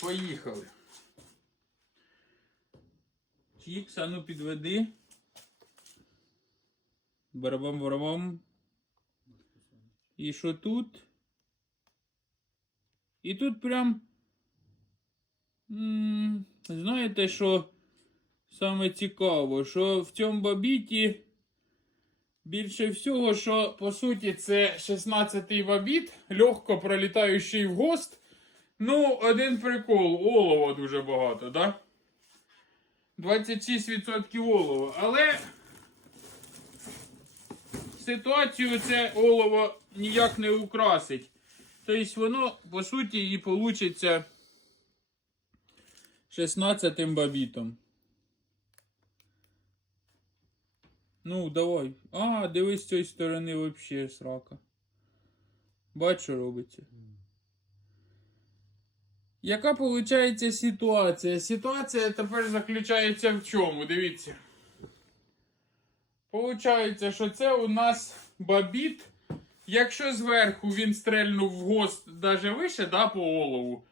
поїхали. Чікс, а ну підведи. Барабам барабам. І що тут? І тут прям. м, Знаєте, що саме цікаво, що в цьому бабіті більше всього, що по суті це 16-й бабіт, легко пролітаючий в гост. Ну, один прикол, олова дуже багато, да? 26% олова. Але ситуацію це олово ніяк не украсить. Тобто воно, по суті, і получиться 16 бабітом. Ну, давай. А, дивись з цієї сторони взагалі срака. Бач, що робиться. Яка виходить ситуація? Ситуація тепер заключається в чому? Дивіться. Получається, що це у нас бабіт. Якщо зверху він стрельнув в гост даже вище, да, по олову,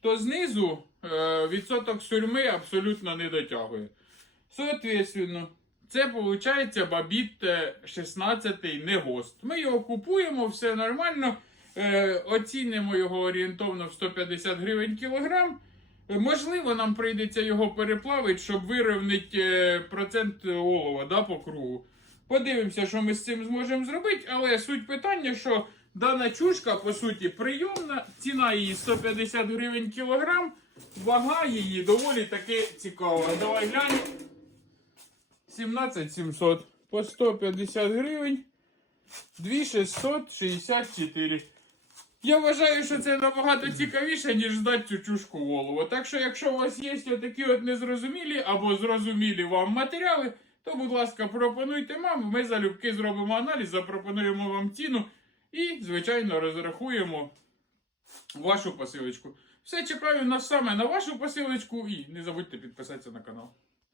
то знизу е, відсоток сурми абсолютно не дотягує. Соответственно, це виходить бабіт е, 16 не гост. Ми його купуємо, все нормально. Е, оцінимо його орієнтовно в 150 гривень кілограм. Е, Можливо, нам прийдеться його переплавити, щоб вирівнити е, процент олова да, по кругу. Подивимося, що ми з цим зможемо зробити, але суть питання, що дана чушка, по суті, прийомна, ціна її 150 гривень кілограм, вага її доволі таки цікава. Давай глянь. 17 700 по 150 гривень. 2664. Я вважаю, що це набагато цікавіше, ніж здати цю чушку голову. Так що, якщо у вас є такі от незрозумілі або зрозумілі вам матеріали, то, будь ласка, пропонуйте нам. Ми залюбки зробимо аналіз, запропонуємо вам ціну і, звичайно, розрахуємо вашу посилочку. Все чекаю на саме на вашу посилочку і не забудьте підписатися на канал.